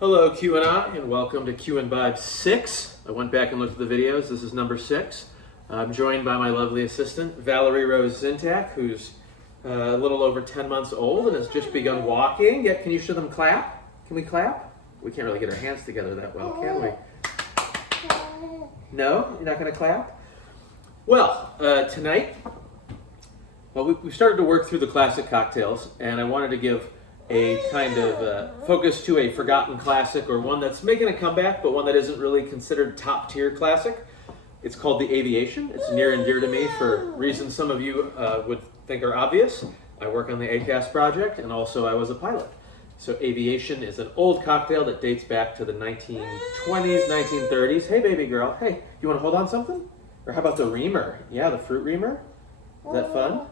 Hello QNI and welcome to QN 6. I went back and looked at the videos. This is number 6. I'm joined by my lovely assistant, Valerie Rose Zintak, who's a little over 10 months old and has just begun walking. Can you show them clap? Can we clap? We can't really get our hands together that well, can we? No? You're not going to clap? Well, tonight, we started to work through the classic cocktails, and I wanted to give a kind of focus to a forgotten classic, or one that's making a comeback, but one that isn't really considered top tier classic. It's called the Aviation. It's near and dear to me for reasons some of you would think are obvious. I work on the ACAS project, and also I was a pilot. So Aviation is an old cocktail that dates back to the 1920s, 1930s. Hey, baby girl. Hey, you want to hold on something? Or how about the reamer? Yeah, the fruit reamer. Is that fun?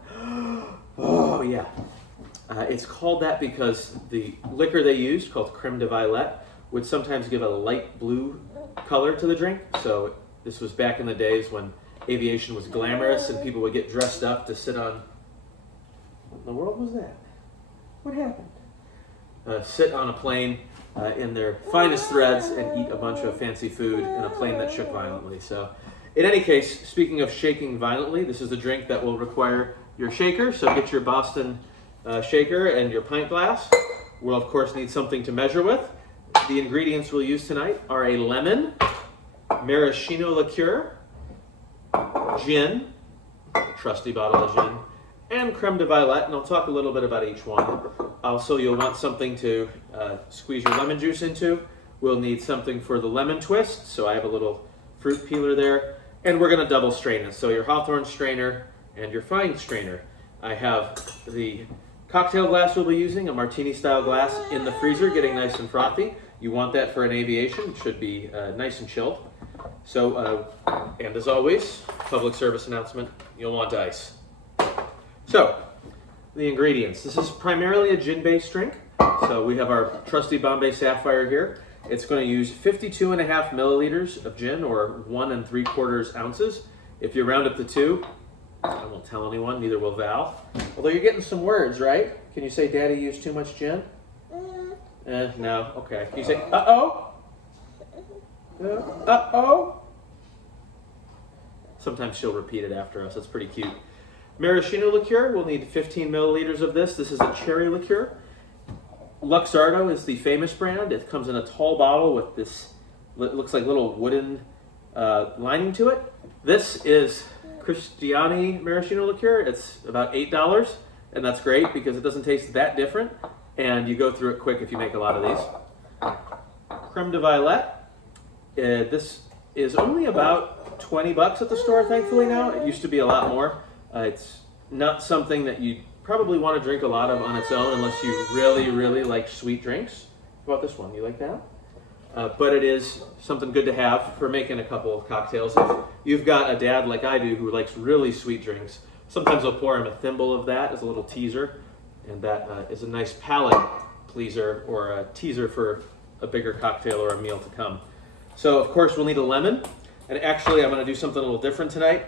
Oh, yeah. It's called that because the liquor they used, called Creme de Violette, would sometimes give a light blue color to the drink. So this was back in the days when aviation was glamorous and people would get dressed up to sit on... What in the world was that? What happened? Sit on a plane in their finest threads and eat a bunch of fancy food in a plane that shook violently. So in any case, speaking of shaking violently, this is a drink that will require your shaker. So get your Boston shaker and your pint glass. We'll of course need something to measure with. The ingredients we'll use tonight are a lemon, Maraschino liqueur, gin, a trusty bottle of gin, and Creme de Violette, and I'll talk a little bit about each one. Also, you'll want something to squeeze your lemon juice into. We'll need something for the lemon twist, so I have a little fruit peeler there, and we're going to double strain this. So your Hawthorne strainer and your fine strainer. I have the cocktail glass we'll be using, a martini style glass, in the freezer getting nice and frothy. You want that for an aviation. It should be nice and chilled. So, and as always, public service announcement, you'll want ice. So, the ingredients. This is primarily a gin-based drink. So we have our trusty Bombay Sapphire here. It's going to use 52.5 milliliters of gin, or 1 3/4 ounces. If you round up to 2, I won't tell anyone, neither will Val. Although you're getting some words, right? Can you say, Daddy used too much gin? No, okay. Can you say, uh-oh? Uh-oh? Sometimes she'll repeat it after us. That's pretty cute. Maraschino liqueur, we'll need 15 milliliters of this. This is a cherry liqueur. Luxardo is the famous brand. It comes in a tall bottle with this, looks like little wooden lining to it. This is Christiani Maraschino liqueur. It's about $8, and that's great because it doesn't taste that different, and you go through it quick if you make a lot of these. Creme de Violette. This is only about 20 bucks at the store, thankfully now. It used to be a lot more. It's not something that you probably want to drink a lot of on its own unless you really, really like sweet drinks. How about this one? You like that? But it is something good to have for making a couple of cocktails. If you've got a dad like I do who likes really sweet drinks, sometimes I'll pour him a thimble of that as a little teaser, and that is a nice palate pleaser or a teaser for a bigger cocktail or a meal to come. So of course we'll need a lemon, and actually I'm going to do something a little different tonight.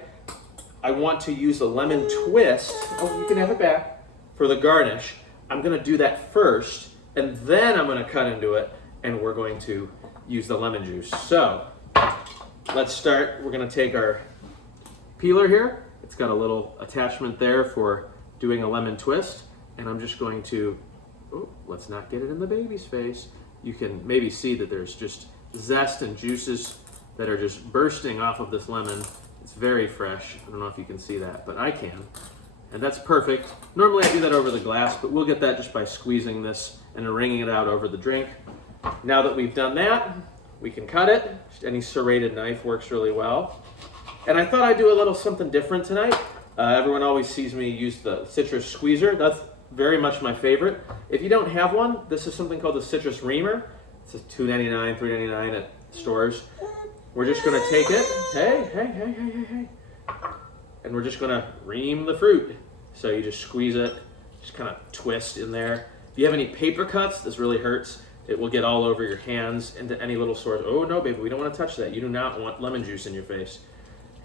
I want to use a lemon twist. Oh, you can have it back. For the garnish, I'm going to do that first, and then I'm going to cut into it, and we're going to use the lemon juice. So let's start. We're going to take our peeler here. It's got a little attachment there for doing a lemon twist, and I'm just going to, oh, let's not get it in the baby's face. You can maybe see that there's just zest and juices that are just bursting off of this lemon. It's very fresh. I don't know if you can see that, but I can. And that's perfect. Normally I do that over the glass, but we'll get that just by squeezing this and wringing it out over the drink. Now that we've done that, we can cut it. Just any serrated knife works really well. And I thought I'd do a little something different tonight. Everyone always sees me use the citrus squeezer. That's very much my favorite. If you don't have one, this is something called the citrus reamer. It's $2.99, $3.99 at stores. We're just gonna take it, hey, and we're just gonna ream the fruit. So you just squeeze it, just kind of twist in there. If you have any paper cuts, this really hurts. It will get all over your hands into any little sort. Oh no, baby, we don't want to touch that. You do not want lemon juice in your face.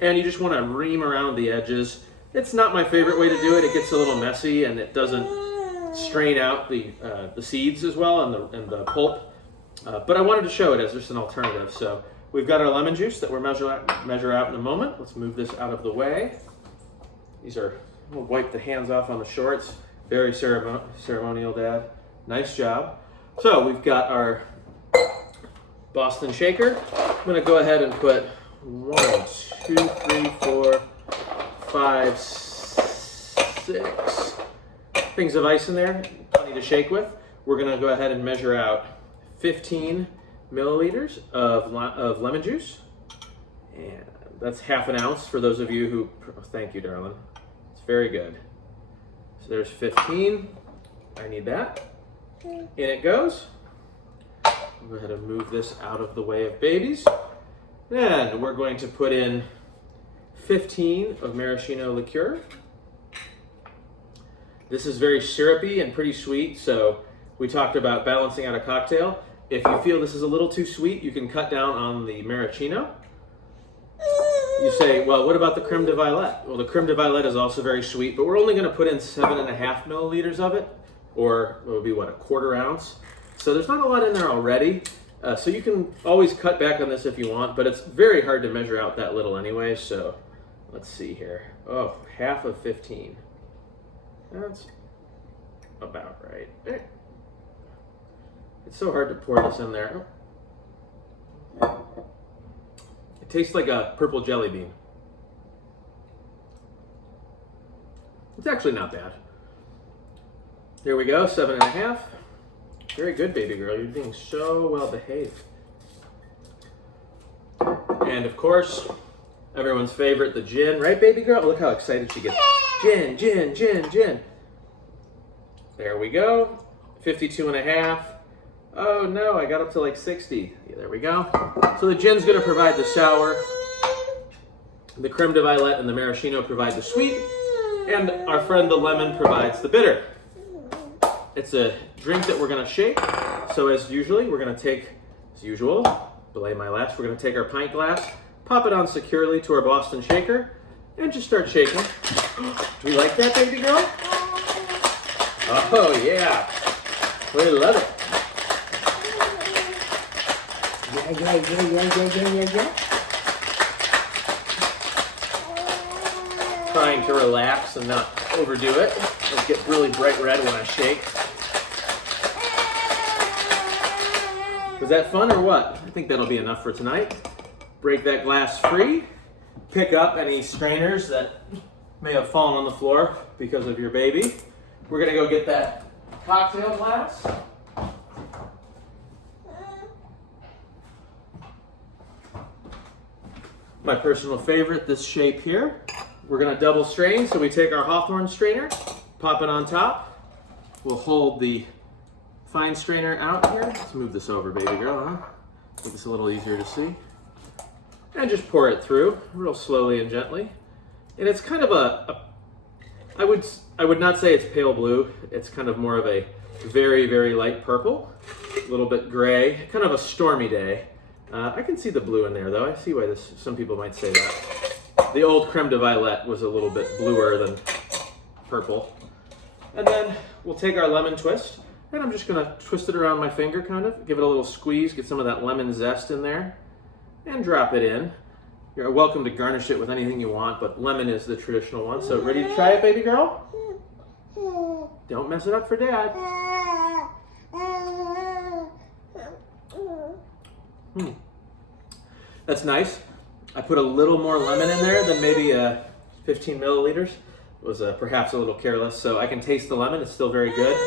And you just want to ream around the edges. It's not my favorite way to do it. It gets a little messy and it doesn't strain out the seeds as well and the pulp. But I wanted to show it as just an alternative. So we've got our lemon juice that we'll measure out in a moment. Let's move this out of the way. We'll wipe the hands off on the shorts. Very ceremonial, Dad. Nice job. So we've got our Boston shaker. I'm gonna go ahead and put 1, 2, 3, 4, 5, 6 things of ice in there, plenty to shake with. We're gonna go ahead and measure out 15 milliliters of lemon juice. And that's half an ounce for those of you who, thank you, darling. It's very good. So there's 15. I need that. In it goes. Go ahead and move this out of the way of babies. And we're going to put in 15 of maraschino liqueur. This is very syrupy and pretty sweet, so we talked about balancing out a cocktail. If you feel this is a little too sweet, you can cut down on the maraschino. You say, well, what about the Creme de Violette? Well, the Creme de Violette is also very sweet, but we're only going to put in 7.5 milliliters of it, or it would be, what, a quarter ounce? So there's not a lot in there already, so you can always cut back on this if you want, but it's very hard to measure out that little anyway, so let's see here. Oh, half of 15. That's about right. It's so hard to pour this in there. It tastes like a purple jelly bean. It's actually not bad. Here we go, 7.5. Very good, baby girl. You're being so well behaved. And of course, everyone's favorite, the gin. Right, baby girl? Look how excited she gets. Gin, gin, gin, gin. There we go. 52.5. Oh no, I got up to like 60. Yeah, there we go. So the gin's gonna provide the sour. The Creme de Violette and the maraschino provide the sweet. And our friend the lemon provides the bitter. It's a drink that we're gonna shake. So as usually, we're gonna take, as usual, belay my last, we're gonna take our pint glass, pop it on securely to our Boston shaker, and just start shaking. Do we like that, baby girl? Oh yeah, we love it. Yeah. Trying to relax and not overdo it. It'll get really bright red when I shake. Was that fun or what? I think that'll be enough for tonight. Break that glass free. Pick up any strainers that may have fallen on the floor because of your baby. We're gonna go get that cocktail glass. My personal favorite, this shape here. We're gonna double strain, so we take our Hawthorne strainer, pop it on top. We'll hold the fine strainer out here. Let's move this over, baby girl, huh? Make this a little easier to see. And just pour it through, real slowly and gently. And it's kind of I would not say it's pale blue. It's kind of more of a very, very light purple, a little bit gray, kind of a stormy day. I can see the blue in there though. I see why some people might say that. The old Creme de Violette was a little bit bluer than purple. And then we'll take our lemon twist, and I'm just gonna twist it around my finger kind of, give it a little squeeze, get some of that lemon zest in there, and drop it in. You're welcome to garnish it with anything you want, but lemon is the traditional one. So ready to try it, baby girl? Don't mess it up for Dad. That's nice. I put a little more lemon in there than maybe 15 milliliters. It was perhaps a little careless, so I can taste the lemon. It's still very good.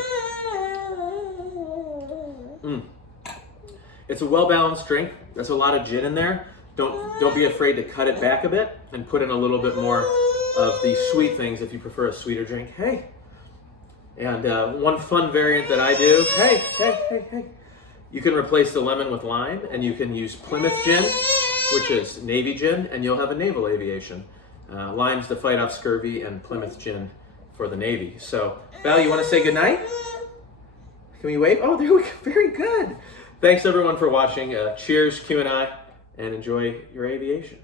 It's a well-balanced drink. There's a lot of gin in there. Don't be afraid to cut it back a bit and put in a little bit more of the sweet things if you prefer a sweeter drink. Hey. And one fun variant that I do, hey. You can replace the lemon with lime, and you can use Plymouth gin, which is Navy gin, and you'll have a naval aviation. Lime's to fight off scurvy, and Plymouth gin for the Navy. So, Val, you want to say goodnight? Can we wave? Oh, there we go. Very good. Thanks, everyone, for watching. Cheers, QNI, and enjoy your aviation.